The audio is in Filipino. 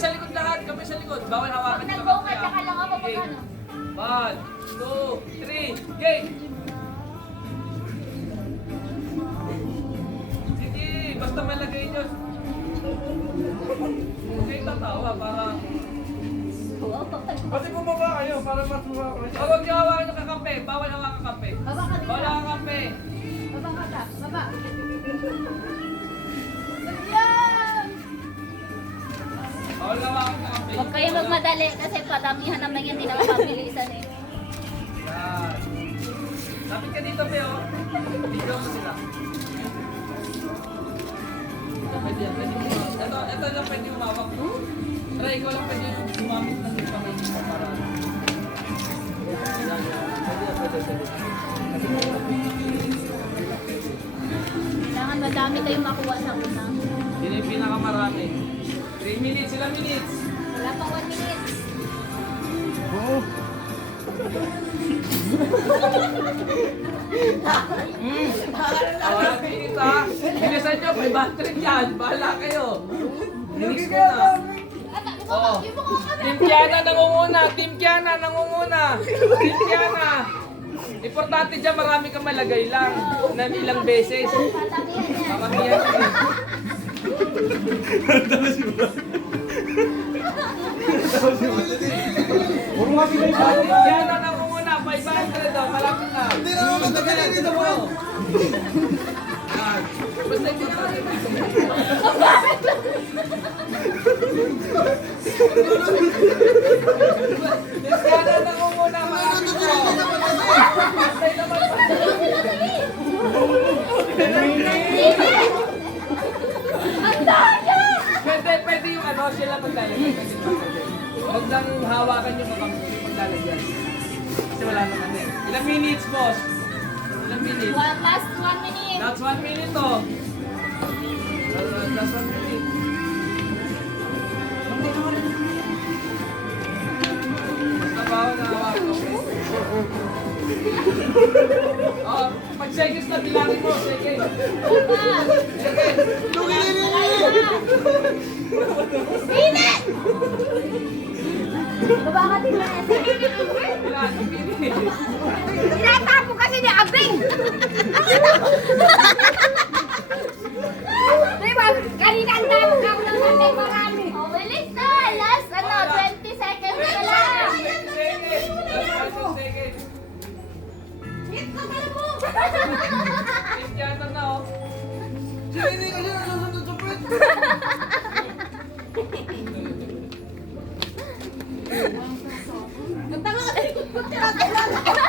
sa likod lahat, kamay sa likod. Bawal hawakan yung Nag-go kakampi. ka, tsaka lang ako pag ano. 1, 2, 3, game! Sige, basta malagay nyo. Okay, tatawa para... Pati bumaba kayo para matuwa ko. Huwag nyo hawakan yung kakampi. Bawal hawakan kakampi. Baba ka dito. Bawal hawakan kakampi. Baba ka ta. Baba. Yan! Bawal hawakan kakampi. Huwag kayo magmadali kasi padamihan naman yan, hindi naman pabilisan eh. Yan. Lapit ka dito, Peo. Video mo sila. Pwede yan, pwede mo. Ito lang pwede umawak. Try, ikaw lang pwede umamit ng pamay dito para... Yan, yan. Pwede. Kailangan madami kayong makuha sa una. Yun yung pinakamarami. 3 minutes, ilang minutes? Wala pang 1 minute. Oo. Wala minutes ha. Bilisan nyo, 500 yan. Bahala kayo. Minutes ko na. Oh. Team Kiana nangunguna. Team Kiana nangunguna. Team Kiana. Importante dyan, marami kang malagay lang. Na ilang beses. Padamihan yan. Kakamihan ka. Puro nga sila yung bago. Team Kiana nangunguna. 500 daw. Malapit na. Hindi na naman magaling dito po. Yan. Basta importante. Team Kiana nangunguna. Malapit na. Pantay naman. Ang daya! Pwede yung ano, sila maglalagay. Huwag lang hawakan yung maglalagyan. Kasi wala naman eh. Ilang minutes, boss? Ilang minutes? Last 1 minute. That's 1 minute to. That's 1 minute. Basta bawal na hawakan, okay? Oh, pag seconds na bilangin mo, seconds. Minute! Baba ka din na. Bilangin, minutes. Tinatapo kasi ni Abing! Diba? Kanina ang dami ka ako ng natay marami. Oh, bilis na! Last 20 seconds na lang. Seconds. Hit ka pala mo! Cristiano na oh. Hindi kasi nasusunod sa pwet. Ang tanga ka!